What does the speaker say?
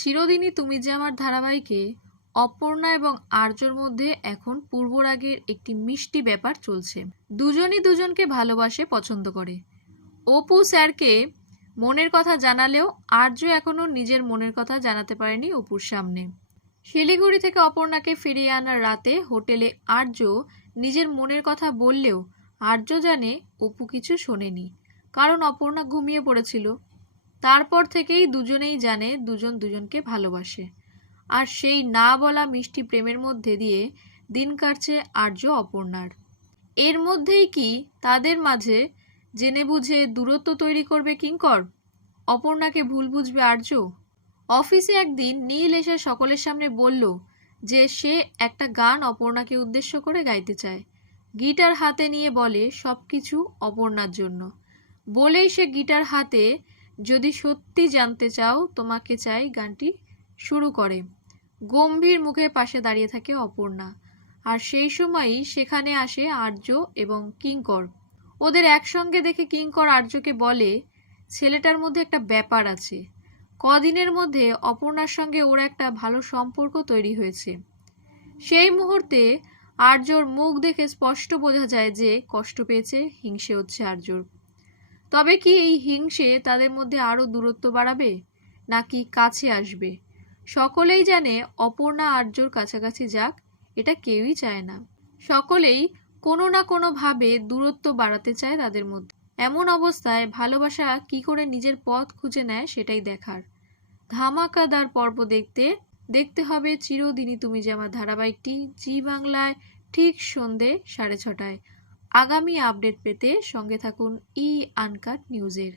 চিরদিনই তুমি যে আমার ধারাবাহিকে অপর্ণা এবং আর্যর মধ্যে এখন পূর্বরাগের একটি মিষ্টি ব্যাপার চলছে। দুজনই দুজনকে ভালোবাসে, পছন্দ করে। অপু স্যারকে মনের কথা জানালেও আর্য এখনও নিজের মনের কথা জানাতে পারেনি অপুর সামনে। শিলিগুড়ি থেকে অপর্ণাকে ফিরিয়ে আনার রাতে হোটেলে আর্য নিজের মনের কথা বললেও আর্য জানে অপু কিছু শোনেনি, কারণ অপর্ণা ঘুমিয়ে পড়েছিল। তারপর থেকেই দুজনেই জানে দুজন দুজনকে ভালোবাসে। আর সেই না বলা মিষ্টি প্রেমের মধ্যে দিয়ে দিন কাটছে আর্য অপর্ণার। এর মধ্যেই কি তাদের মাঝে জেনে বুঝে দূরত্ব তৈরি করবে কিঙ্কর? অপর্ণাকে ভুল বুঝবে আর্য? অফিসে একদিন নীল এসে সকলের সামনে বলল যে সে একটা গান অপর্ণাকে উদ্দেশ্য করে গাইতে চায়। গিটার হাতে নিয়ে বলে সব কিছু অপর্ণার জন্য। বলেই সে গিটার হাতে যদি সত্যি জানতে চাও, তোমাকে চাই গানটি শুরু করে। গম্ভীর মুখে পাশে দাঁড়িয়ে থাকে অপর্ণা। আর সেই সময়ই সেখানে আসে আর্য এবং কিঙ্কর। ওদের একসঙ্গে দেখে কিঙ্কর আর্যকে বলে, ছেলেটার মধ্যে একটা ব্যাপার আছে। কদিনের মধ্যে অপর্ণার সঙ্গে ওর একটা ভালো সম্পর্ক তৈরি হয়েছে। সেই মুহূর্তে আর্যর মুখ দেখে স্পষ্ট বোঝা যায় যে কষ্ট পেয়েছে, হিংসে হচ্ছে আর্যর। তবে কি এই হিংসে তাদের মধ্যে আরও দূরত্ব বাড়াবে, নাকি কাছে আসবে? সকলেই জানে অপর্ণা আর্যর কাছাকাছি যাক, এটা কেউই চায় না। সকলেই কোনো না কোনোভাবে দূরত্ব বাড়াতে চায় তাদের মধ্যে। এমন অবস্থায় ভালোবাসা কি করে নিজের পথ খুঁজে নেয় সেটাই দেখার। ধামাকাদার পর্ব দেখতে দেখতে হবে চিরদিনই তুমি যে আমার ধারাবাহিকটি, জি বাংলায় ঠিক সন্ধে সাড়ে ছটায়। আগামী আপডেট পেতে সঙ্গে থাকুন ই আনকাট নিউজের।